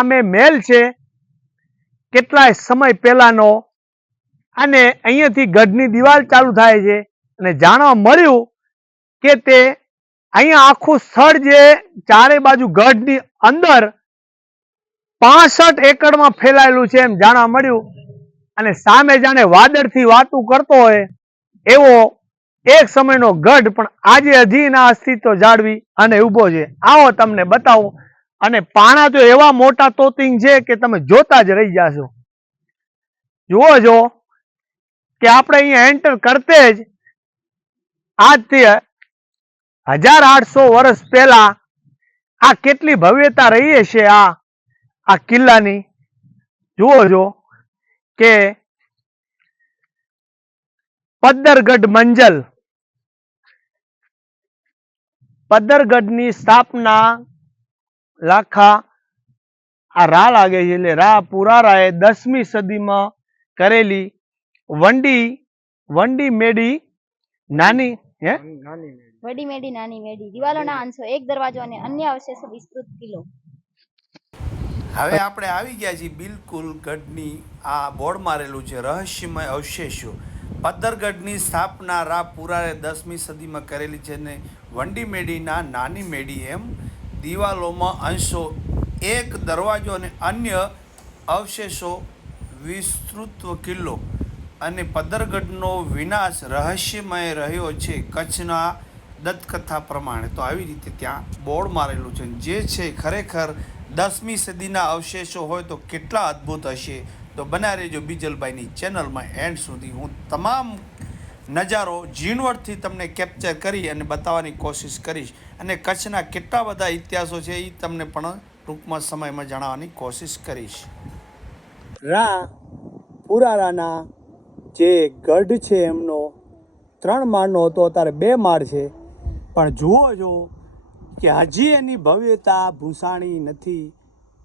સામે મેલ છે. કેટલાય સમય પહેલાંનો અને અહીંયાથી ગઢની દિવાલ ચાલુ થાય છે. અને જાણવા મળ્યું કે તે અહીંયા આખું સ્થળ જે ચારે બાજુ ગઢની અંદર પાસઠ એકડમાં ફેલાયેલું છે એમ જાણવા મળ્યું. અને સામે જાણે વાદળથી વાતું કરતો હોય એવો એક સમયનો ગઢ પણ આજે હજી એના અસ્તિત્વ જાળવી અને ઊભો છે. આવો તમને બતાવું અને પાણા તો એવા મોટા તોતિંગ છે કે તમે જોતા જ રહી જાશો. જુઓ જો કે આપણે અહીંયા એન્ટર કરતે જ આજથી હજાર આઠસો વર્ષ પહેલા આ કેટલી ભવ્યતા રહી હશે આ આ કિલ્લાની? જુઓ છો કે પદ્દરગઢ મંજલ, પદ્દરગઢની સ્થાપના લાખા આ રા લાગે છે એટલે રા પુરારાએ દસમી સદીમાં કરેલી વંડી વંડી મેડી નાની હે? વડી મેડી નાની મેડી દિવાલોના અંશો એક દરવાજો અને અન્ય અવશેષો વિસ્તૃત કિલ્લો હવે આપણે આવી ગયા છીએ બિલકુલ ગઢની આ બોર્ડ મારેલું છે રહસ્યમય અવશેષો. પદ્દરગઢની સ્થાપના રા પુરારે દસમી સદીમાં કરેલી છે ને વંડી મેડીના નાની મેડી એમ દિવાલોમાં અંશો, એક દરવાજો અને અન્ય અવશેષો વિસ્તૃત્વ કિલ્લો અને પદરગઢનો વિનાશ રહસ્યમય રહ્યો છે કચ્છના દત્તકથા પ્રમાણે. તો આવી રીતે ત્યાં બોર્ડ મારેલું છે. જે છે ખરેખર દસમી સદીના અવશેષો હોય તો કેટલા અદ્ભુત હશે? તો બના રહેજો બીજલભાઈની ચેનલમાં. એન્ડ સુધી હું તમામ નજારો ઝીણવટથી તમને કેપ્ચર કરી અને બતાવવાની કોશિશ કરીશ. અને કચ્છના કેટલા બધા ઇતિહાસો છે એ તમને પણ ટૂંકમાં સમયમાં જણાવવાની કોશિશ કરીશ. રા પુરારાના જે ગઢ છે એમનો ત્રણ માળનો હતો, અત્યારે બે માળ છે. પણ જુઓ જો કે હજી એની ભવ્યતા ભૂસાણી નથી.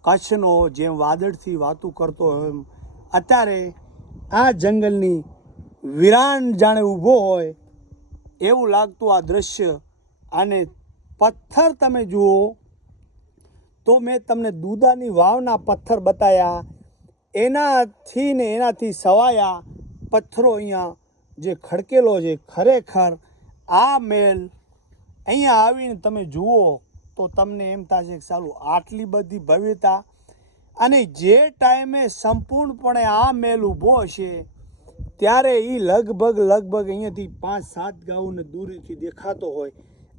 કચ્છનો જેમ વાદળથી વાતું કરતો એમ, અત્યારે આ જંગલની વિરાન જાણે ઊભો હોય એવું લાગતું આ દ્રશ્ય. અને પથ્થર તમે જુઓ તો મેં તમને દૂધાની વાવના પથ્થર બતાવ્યા એનાથી ને એનાથી સવાયા પથ્થરો અહીંયા જે ખડકેલો છે ખરેખર. આ મેલ અહીંયા આવીને તમે જુઓ તો તમને એમ થશે કે સારું આટલી બધી ભવ્યતા. અને જે ટાઈમે સંપૂર્ણપણે આ મેલ ઊભો હશે ત્યારે એ લગભગ લગભગ અહીંયાથી પાંચ, સાત ગાઉને દૂરથી દેખાતો હોય.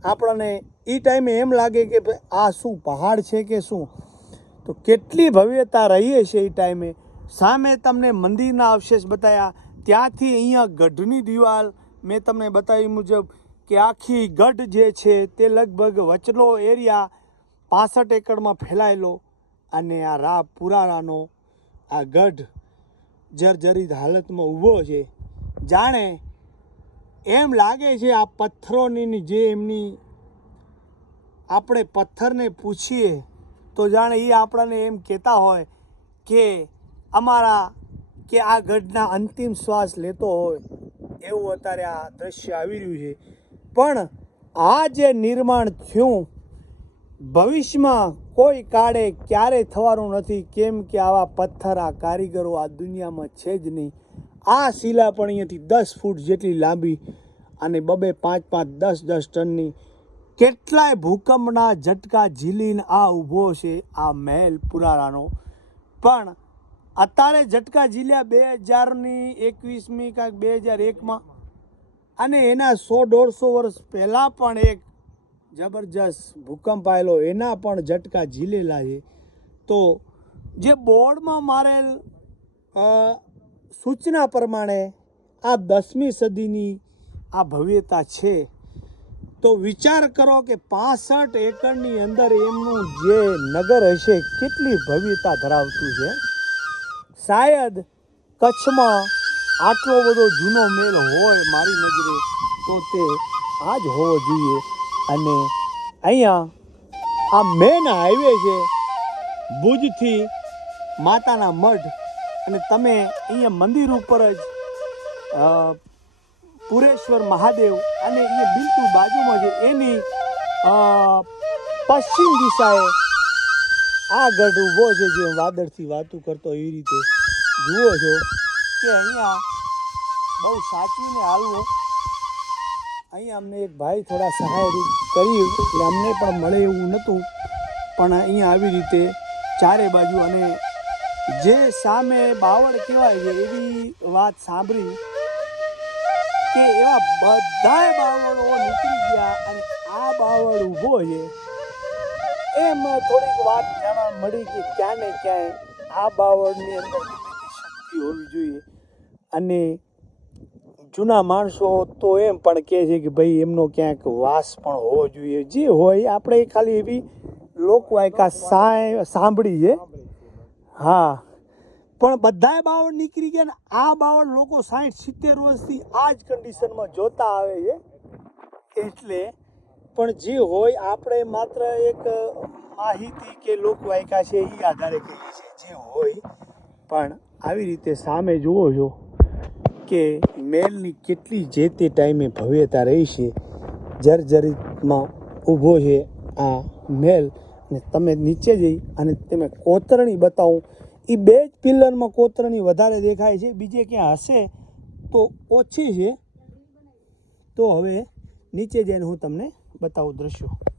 આપણને એ ટાઈમે એમ લાગે કે ભાઈ આ શું પહાડ છે કે શું? તો કેટલી ભવ્યતા રહી હશે એ ટાઈમે. સામે તમને મંદિરના અવશેષ બતાવ્યા ત્યાંથી અહીંયા ગઢની દિવાલ મેં તમને બતાવી મુજબ કે આખી ગઢ જે છે તે લગભગ વચલો એરિયા પાસઠ એકડમાં ફેલાયેલો. અને આ રા પુરાણાનો આ ગઢ જર્જરિત હાલતમાં ઊભો છે. જાણે એમ લાગે છે આ પથ્થરોની જે એમની આપણે પથ્થરને પૂછીએ, તો જાણે એ આપણને એમ કહેતા હોય કે અમારા, કે આ ગઢના અંતિમ શ્વાસ લેતો હોય. એવું અત્યારે આ દ્રશ્ય આવી રહ્યું છે. પણ આ જે નિર્માણ થયું ભવિષ્યમાં કોઈ કાળે ક્યારે થવાનું નથી, કેમ કે આવા પથ્થર, આ કારીગરો આ દુનિયામાં છે જ નહીં. આ શિલા પણ અહીંયાથી દસ ફૂટ જેટલી લાંબી અને બબે પાંચ પાંચ દસ દસ ટનની. કેટલાય ભૂકંપના ઝટકા ઝીલીને આ ઊભો છે આ મહેલ પુરાણાનો. પણ અત્યારે ઝટકા ઝીલ્યા બે હજારની એકવીસમી કાંઈક બે હજાર એકમાં. અને એના સો દોઢસો વર્ષ પહેલાં પણ એક જબરજસ્ત ભૂકંપ આવેલો, એના પણ ઝટકા ઝીલેલા છે. તો જે બોર્ડમાં મારેલ સૂચના પ્રમાણે આ દસમી સદીની આ ભવ્યતા છે. તો વિચાર કરો કે પાસઠ એકરની અંદર એમનું જે નગર હશે, કેટલી ભવ્યતા ધરાવતું છે. શાયદ કચ્છમાં આટલો બધો જૂનો મેલ હોય મારી નજરે, તો તે જ હોવો જોઈએ. અને અહીંયા આ મેન હાઈવે છે, ભુજથી માતાના મઢ. અને તમે અહીંયા મંદિર ઉપર જ પુરેશ્વર મહાદેવ અને એ બિલકુલ બાજુમાં છે. એની પશ્ચિમ દિશાએ આ ગઢ ઊભો છે જે વાદળથી વાતું કરતો એવી રીતે. જુઓ છો કે અહીંયા બહુ સાચવીને હાલવું અહીંયા અમને એક ભાઈ થોડા સહાય કરી એટલે અમને પણ મળે એવું નહોતું. પણ અહીંયા આવી રીતે ચારે બાજુ અને જે સામે બાવળ કહેવાય છે એવી વાત સાંભળી કે એવા બધાય બાવળો નીકળી ગયા અને આ બાવળ ઊભો છે. એમ થોડીક વાત જાણવા મળી કે ક્યાં ને ક્યાંય આ બાવળની અંદર શક્તિ હોવી જોઈએ અને જૂના માણસો તો એમ પણ કહે છે કે ભાઈ, એમનો ક્યાંક વાસ પણ હોવો જોઈએ. જે હોય આપણે ખાલી એવી લોકવાયકા સાંભળી છે. હા. પણ બધાય બાવળ નીકળી ગયા ને આ બાવળ લોકો સાઠ સિત્તેર વર્ષથી આ જ કન્ડિશનમાં જોતા આવે છે. એટલે પણ જે હોય આપણે માત્ર એક માહિતી કે લોકવાયકા છે એ આધારે કહીએ છીએ. જે હોય પણ આવી રીતે સામે જુઓ છો કે મેલની કેટલી જે તે ટાઈમે ભવ્યતા રહી છે, જર્જરિતમાં ઊભો છે આ મેલ. અને તમે નીચે જઈ અને તમે કોતરણી બતાવું. એ બે જ પિલ્લરમાં કોતરણી વધારે દેખાય છે, બીજે ક્યાં હશે, તો ઓછી છે. તો હવે નીચે જઈને હું તમને બતાવું દ્રશ્યો.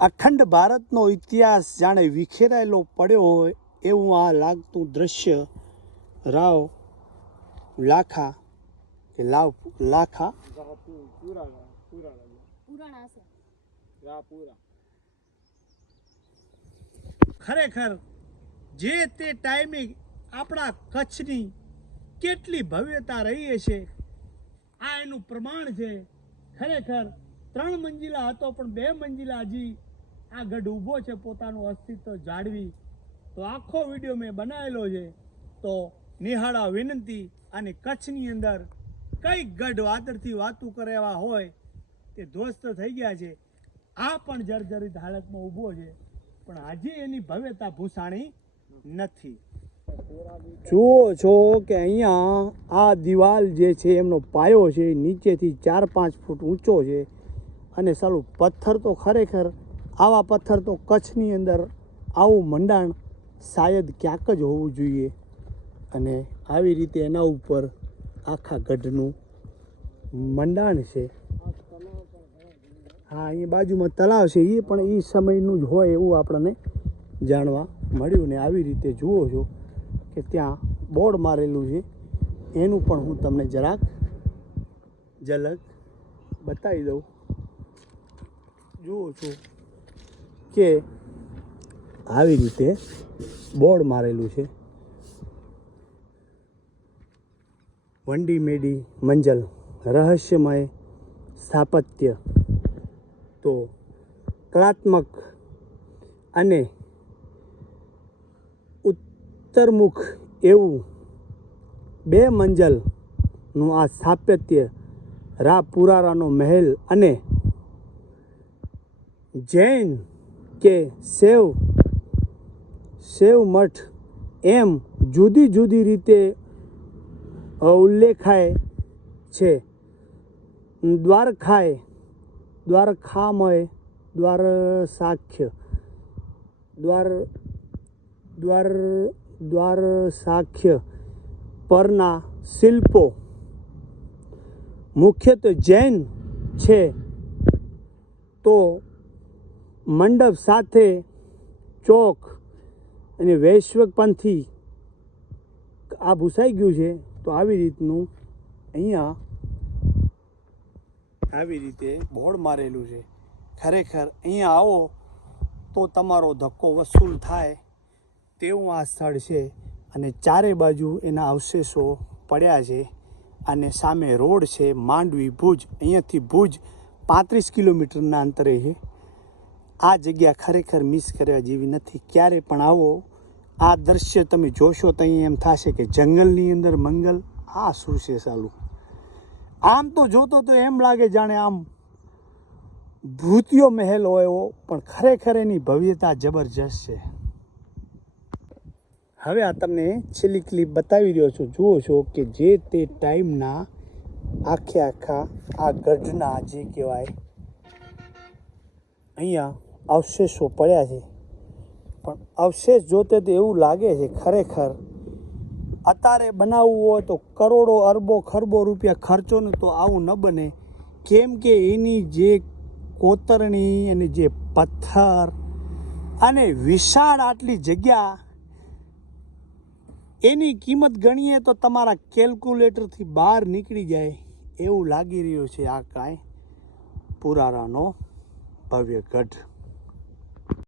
અખંડ ભારતનો ઇતિહાસ જાણે વિખેરાયેલો પડ્યો હોય એવું આ લાગતું દ્રશ્ય. રાવ લાખા કે લાવ લાખા? ખરેખર જે તે ટાઈમે આપણા કચ્છની કેટલી ભવ્યતા રહી છે આ એનું પ્રમાણ છે. ખરેખર ત્રણ મંજિલા હતો, પણ બે મંજિલા હજી આ ગઢ ઊભો છે, પોતાનું અસ્તિત્વ જાળવી. તો આખો વીડિયો મેં બનાવેલો છે. તો નિહાળા વિનંતી અને કચ્છની અંદર કઈ ગઢ વાદળથી વાતું કરેવા હોય તે ધ્વસ્ત થઈ ગયા છે. આ પણ જર્જરિત હાલતમાં ઊભો છે. પણ હજી એની ભવ્યતા ભૂસાણી નથી. જુઓ છો કે અહીંયા આ દિવાલ જે છે, એમનો પાયો છે નીચેથી ચાર પાંચ ફૂટ ઊંચો છે. અને સાલું પથ્થર તો ખરેખર, આવા પથ્થર તો કચ્છની અંદર આવું મંડાણ શાયદ ક્યાંક જ હોવું જોઈએ. અને આવી રીતે એના ઉપર આખા ગઢનું મંડાણ છે. હા, અહીંયા બાજુમાં તળાવ છે એ પણ એ સમયનું જ હોય એવું આપણને જાણવા મળ્યું ને આવી રીતે જુઓ છો કે ત્યાં બોર્ડ મારેલું છે. એનું પણ હું તમને જરાક ઝલક બતાવી દઉં. જુઓ છો કે આવી રીતે બોર્ડ મારેલું છે. વંડી મેડી મંજલ રહસ્યમય સ્થાપત્ય. તો કલાત્મક અને ઉત્તરમુખ એવું બે મંજલનું આ સ્થાપત્ય રા પુરારાનો મહેલ અને જૈન કે શૈવ શૈવ મઠ એમ જુદી જુદી રીતે ઉલ્લેખાય છે. દ્વારખાય, દ્વારખામય દ્વાર સાખ્ય દ્વાર દ્વાર દ્વાર સાખ્ય પરના શિલ્પો. મુખ્યત્વે જૈન છે. તો મંડપ સાથે ચોક અને વૈશ્વપંથી આ ભૂસાઈ ગયું છે, તો આવી રીતનું અહીંયા આવી રીતે બોર્ડ મારેલું છે. ખરેખર અહીંયા આવો તો તમારો ધક્કો વસૂલ થાય તેવું આ સ્થળ છે અને ચારે બાજુ એના અવશેષો પડ્યા છે અને સામે રોડ છે માંડવી ભુજ. અહીંયાથી ભુજ પાંત્રીસ કિલોમીટરના અંતરે છે. આ જગ્યા ખરેખર મિસ કરવા જેવી નથી. ક્યારે પણ આવો, આ દ્રશ્ય તમે જોશો તો અહીં એમ થશે કે જંગલની અંદર મંગલ, આ શું છે સાલું? આમ તો જોતો તો એમ લાગે જાણે આમ ભૂતિયો મહેલ હોય એવો, પણ ખરેખર એની ભવ્યતા જબરજસ્ત છે. હવે આ તમને છેલ્લી ક્લિપ બતાવી રહ્યો છું. જુઓ છો કે જે તે ટાઈમના આખે આખા આ ગઢના જે કહેવાય, અહીંયા અવશેષો પડ્યા છે. પણ અવશેષ જોતે તો એવું લાગે છે ખરેખર અત્યારે બનાવવું હોય તો કરોડો, અરબો, ખરબો રૂપિયા ખર્ચો ને તો આવું ન બને. કેમ કે એની જે કોતરણી અને જે પથ્થર અને વિશાળ આટલી જગ્યા, એની કિંમત ગણીએ તો તમારા કેલ્ક્યુલેટરથી બહાર નીકળી જાય એવું લાગી રહ્યું છે આ કાંઈ પુરારાનો ભવ્ય ગઢ.